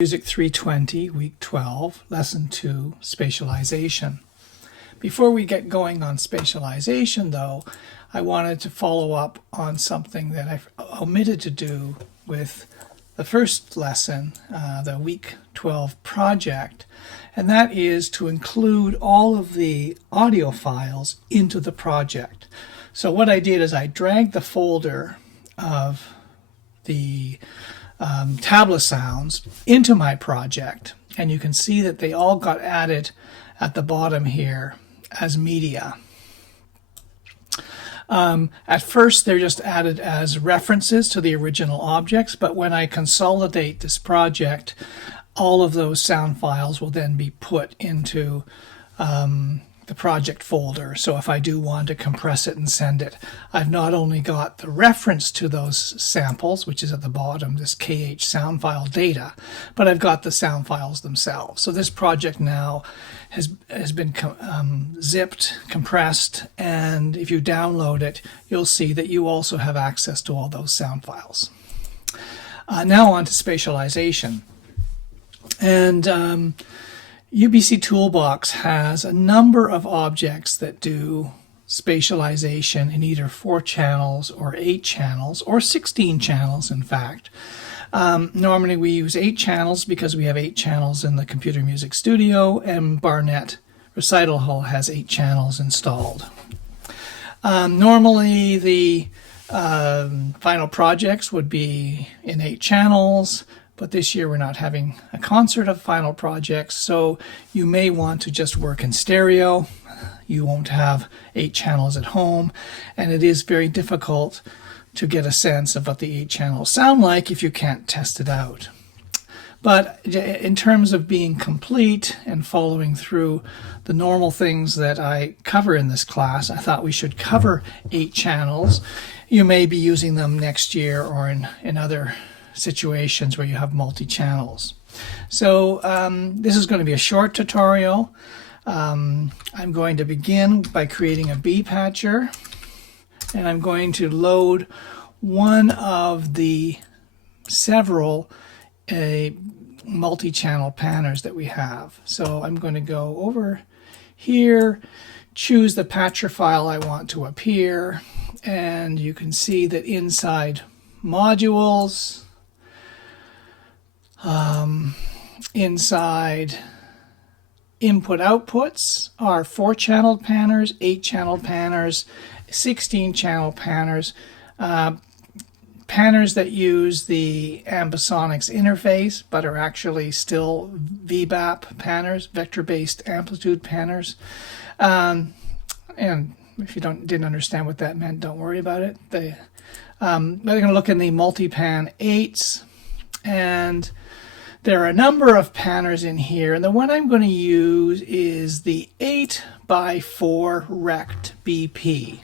Music 320, week 12, lesson 2, spatialization. Before we get going on spatialization, though, I wanted to follow up on something that I omitted to do with the first lesson, the week 12 project, and that is to include all of the audio files into the project. So what I did is I dragged the folder of the tabla sounds into my project, and you can see that they all got added at the bottom here as media. At first they're just added as references to the original objects, but when I consolidate this project, all of those sound files will then be put into the project folder. So if I do want to compress it and send it, I've not only got the reference to those samples, which is at the bottom, this KH sound file data, but I've got the sound files themselves. So this project now has been zipped, compressed, and if you download it, you'll see that you also have access to all those sound files. Now on to spatialization. And UBC Toolbox has a number of objects that do spatialization in either 4 channels or 8 channels or 16 channels, in fact. Normally we use 8 channels because we have 8 channels in the Computer Music Studio, and Barnett Recital Hall has 8 channels installed. Normally the final projects would be in 8 channels, but this year we're not having a concert of final projects, so you may want to just work in stereo. You won't have 8 channels at home, and it is very difficult to get a sense of what the 8 channels sound like if you can't test it out. But in terms of being complete and following through the normal things that I cover in this class, I thought we should cover 8 channels. You may be using them next year or in other situations where you have multi-channels. So this is going to be a short tutorial. I'm going to begin by creating a B patcher, and I'm going to load one of the several multi-channel panners that we have. So I'm going to go over here, choose the patcher file I want to appear, and you can see that inside modules, inside input outputs are 4-channel panners, 8-channel panners, 16-channel panners, panners that use the ambisonics interface but are actually still VBAP panners, vector-based amplitude panners. And if you didn't understand what that meant, don't worry about it. We're going to look in the multi-pan 8s, and there are a number of panners in here, and the one I'm going to use is the 8x4 rect BP.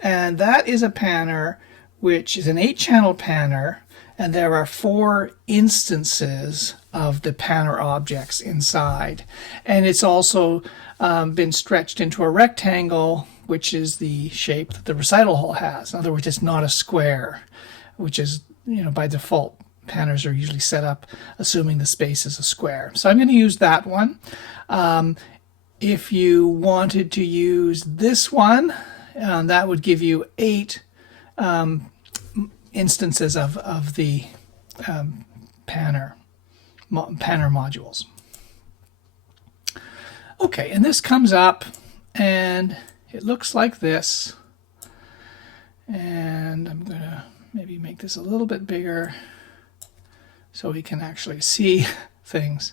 And that is a panner which is an 8-channel panner, and there are 4 instances of the panner objects inside. And it's also been stretched into a rectangle, which is the shape that the recital hall has. In other words, it's not a square, which is, by default, panners are usually set up assuming the space is a square. So I'm going to use that one. If you wanted to use this one, that would give you 8 instances of the panner modules. Okay, and this comes up and it looks like this. And I'm going to maybe make this a little bit bigger so we can actually see things.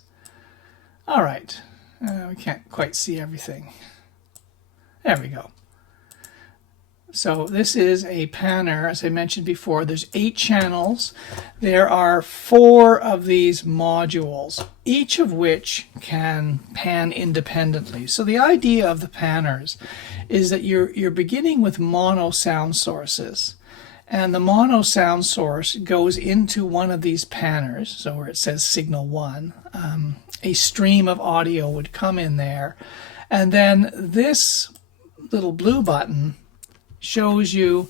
All right, we can't quite see everything. There we go. So this is a panner, as I mentioned before. There's 8 channels. There are 4 of these modules, each of which can pan independently. So the idea of the panners is that you're beginning with mono sound sources. And the mono sound source goes into one of these panners, so where it says signal 1, a stream of audio would come in there. And then this little blue button shows you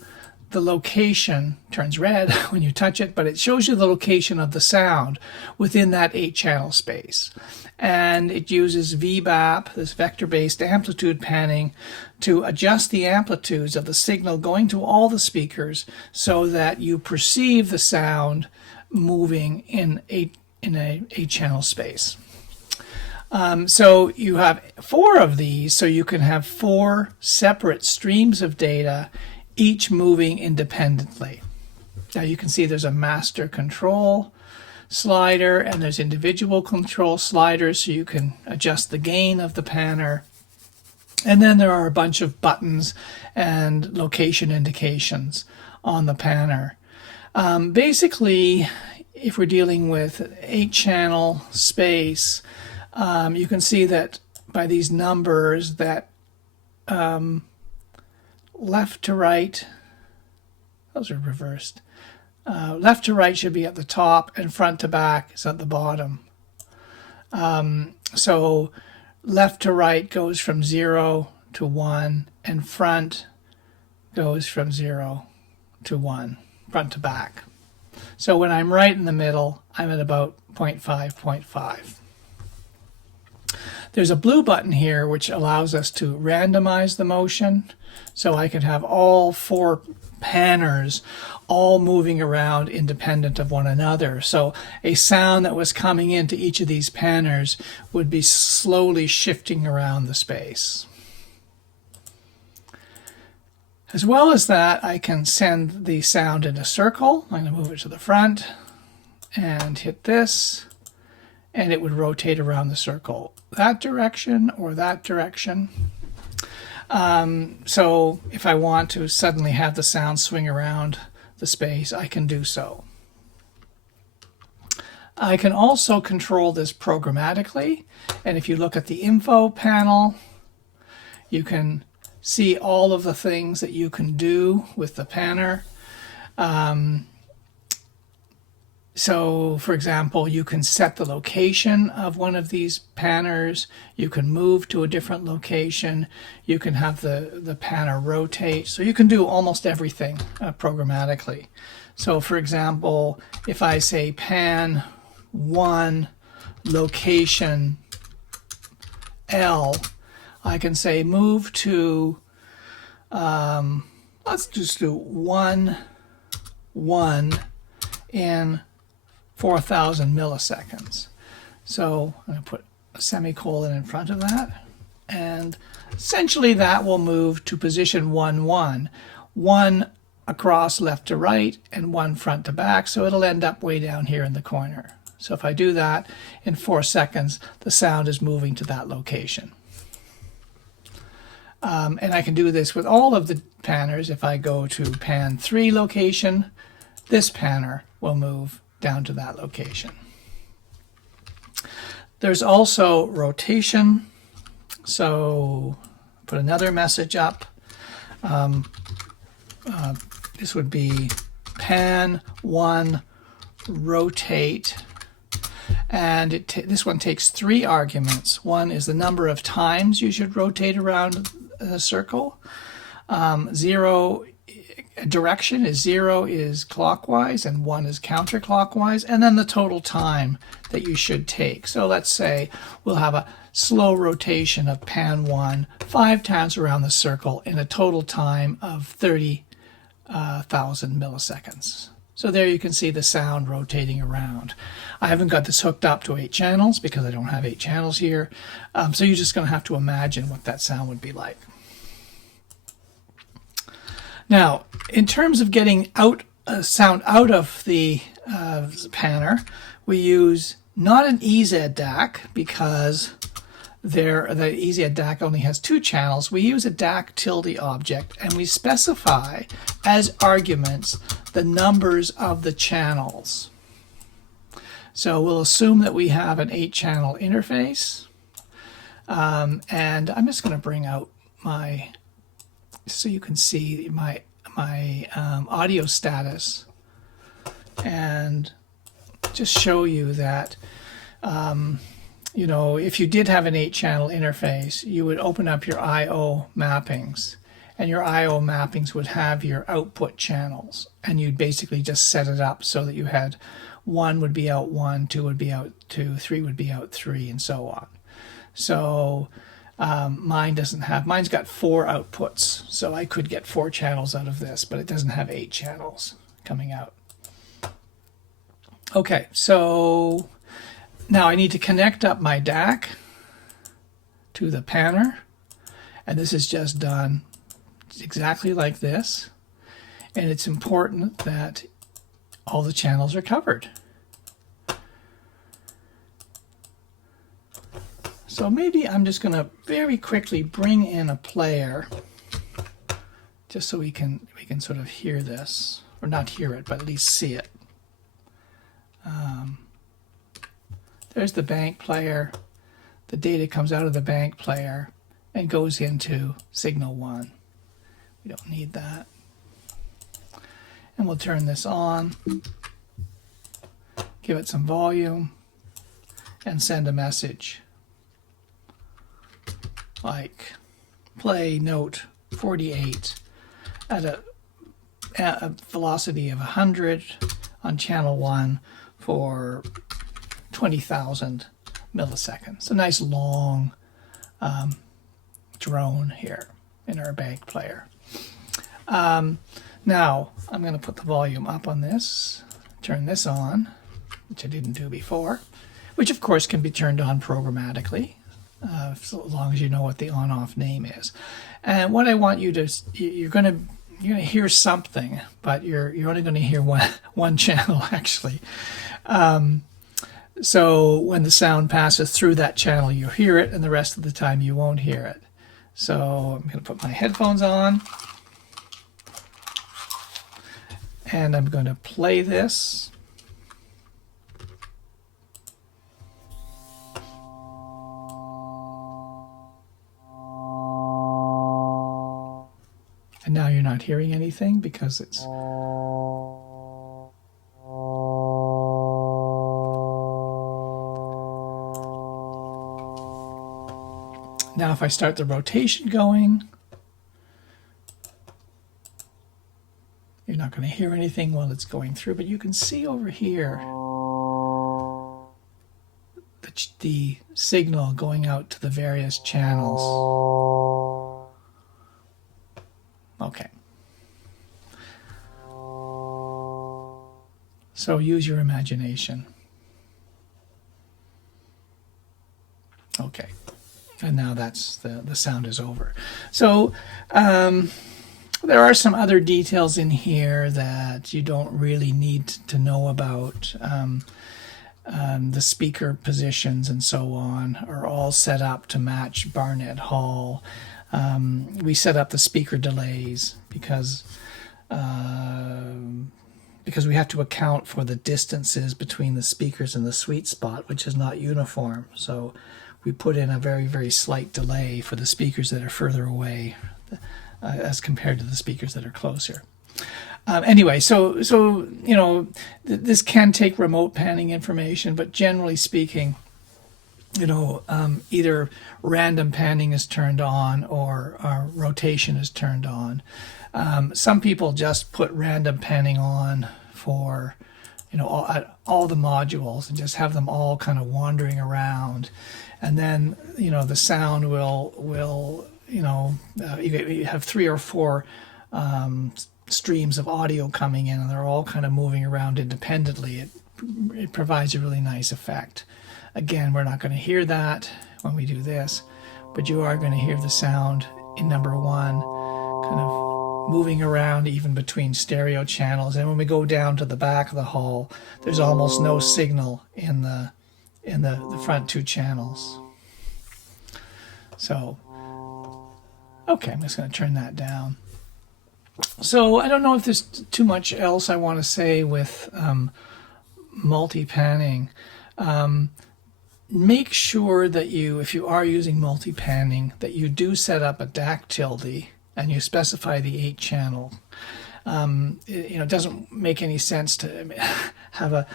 the location, turns red when you touch it, but it shows you the location of the sound within that 8-channel space. And it uses VBAP, this vector-based amplitude panning, to adjust the amplitudes of the signal going to all the speakers so that you perceive the sound moving in a 8-channel space. So you have 4 of these, so you can have 4 separate streams of data, each moving independently. Now you can see there's a master control slider and there's individual control sliders, so you can adjust the gain of the panner. And then there are a bunch of buttons and location indications on the panner. Basically, if we're dealing with 8-channel space, you can see that by these numbers that left to right, those are reversed. Left to right should be at the top and front to back is at the bottom. So left to right goes from 0 to 1 and front goes from 0 to 1, front to back. So when I'm right in the middle, I'm at about 0.5, 0.5. There's a blue button here which allows us to randomize the motion. So I could have all 4 panners all moving around independent of one another. So a sound that was coming into each of these panners would be slowly shifting around the space. As well as that, I can send the sound in a circle. I'm going to move it to the front and hit this, and it would rotate around the circle that direction or that direction. So if I want to suddenly have the sound swing around the space, I can do so. I can also control this programmatically, and if you look at the info panel, you can see all of the things that you can do with the panner. So, for example, you can set the location of one of these panners, you can move to a different location, you can have the panner rotate, so you can do almost everything programmatically. So, for example, if I say pan 1 location L, I can say move to, let's just do 1, 1 in 4,000 milliseconds. So I'm going to put a semicolon in front of that, and essentially that will move to position 1, 1. 1 across left to right and 1 front to back, so it'll end up way down here in the corner. So if I do that in 4 seconds, the sound is moving to that location. And I can do this with all of the panners. If I go to pan 3 location, this panner will move down to that location. There's also rotation. So put another message up. This would be pan 1 rotate. And this one takes 3 arguments. One is the number of times you should rotate around a circle. 0 direction is 0 is clockwise and 1 is counterclockwise, and then the total time that you should take. So let's say we'll have a slow rotation of pan 1 5 times around the circle in a total time of 30,000 milliseconds. So there you can see the sound rotating around. I haven't got this hooked up to 8 channels because I don't have 8 channels here. So you're just going to have to imagine what that sound would be like. Now, in terms of getting sound out of the panner, we use not an EZ DAC because the EZ DAC only has 2 channels. We use a DAC tilde object, and we specify as arguments the numbers of the channels. So we'll assume that we have an 8-channel interface, and I'm just going to bring out so you can see my audio status and just show you that you know, if you did have an 8-channel interface, you would open up your I/O mappings and your I/O mappings would have your output channels, and you'd basically just set it up so that you had 1 would be out 1, 2 would be out 2, 3 would be out 3, and so on. So mine doesn't have, mine's got 4 outputs, so I could get 4 channels out of this, but it doesn't have 8 channels coming out. Okay, so now I need to connect up my DAC to the panner, and this is just done exactly like this, and it's important that all the channels are covered. So maybe I'm just going to very quickly bring in a player just so we can sort of hear this, or not hear it, but at least see it. There's the bank player. The data comes out of the bank player and goes into signal 1. We don't need that. And we'll turn this on, give it some volume, and send a message like play note 48 at a velocity of 100 on channel 1 for 20,000 milliseconds. A nice long drone here in our bank player. Now I'm going to put the volume up on this, turn this on, which I didn't do before, which of course can be turned on programmatically, so long as you know what the on-off name is. And what I want you to, you're going to hear something, but you're only going to hear one channel actually. So when the sound passes through that channel, you hear it, and the rest of the time you won't hear it. So I'm going to put my headphones on, and I'm going to play this. And now you're not hearing anything because it's... Now if I start the rotation going, you're not going to hear anything while it's going through, but you can see over here the signal going out to the various channels. Okay. So use your imagination. Okay. And now that's the sound is over. So there are some other details in here that you don't really need to know about. The speaker positions and so on are all set up to match Barnett Hall. We set up the speaker delays because we have to account for the distances between the speakers and the sweet spot, which is not uniform. So we put in a very, very slight delay for the speakers that are further away as compared to the speakers that are closer. Anyway, so you know, this can take remote panning information, but generally speaking, you know, either random panning is turned on or rotation is turned on. Some people just put random panning on for, you know, all the modules and just have them all kind of wandering around. And then, you know, the sound will you know, you have 3 or 4 streams of audio coming in, and they're all kind of moving around independently. It provides a really nice effect. Again, we're not going to hear that when we do this, but you are going to hear the sound in number 1 kind of moving around even between stereo channels. And when we go down to the back of the hall, there's almost no signal in the front 2 channels. So, okay, I'm just going to turn that down. So I don't know if there's too much else I want to say with multi-panning. Make sure that if you are using multi-panning, that you do set up a DAC tilde and you specify the 8-channel. You know, it doesn't make any sense to have a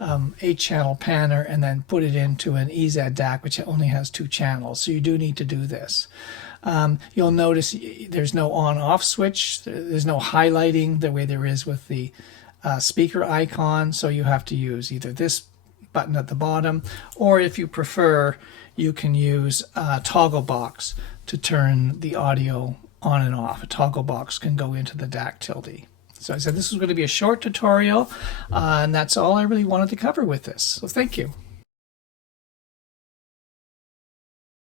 8-channel panner and then put it into an EZ DAC, which only has 2 channels. So you do need to do this. You'll notice there's no on-off switch. There's no highlighting the way there is with the speaker icon, so you have to use either this button at the bottom, or if you prefer, you can use a toggle box to turn the audio on and off. A toggle box can go into the DAC tilde. So I said this was going to be a short tutorial, and that's all I really wanted to cover with this. So thank you.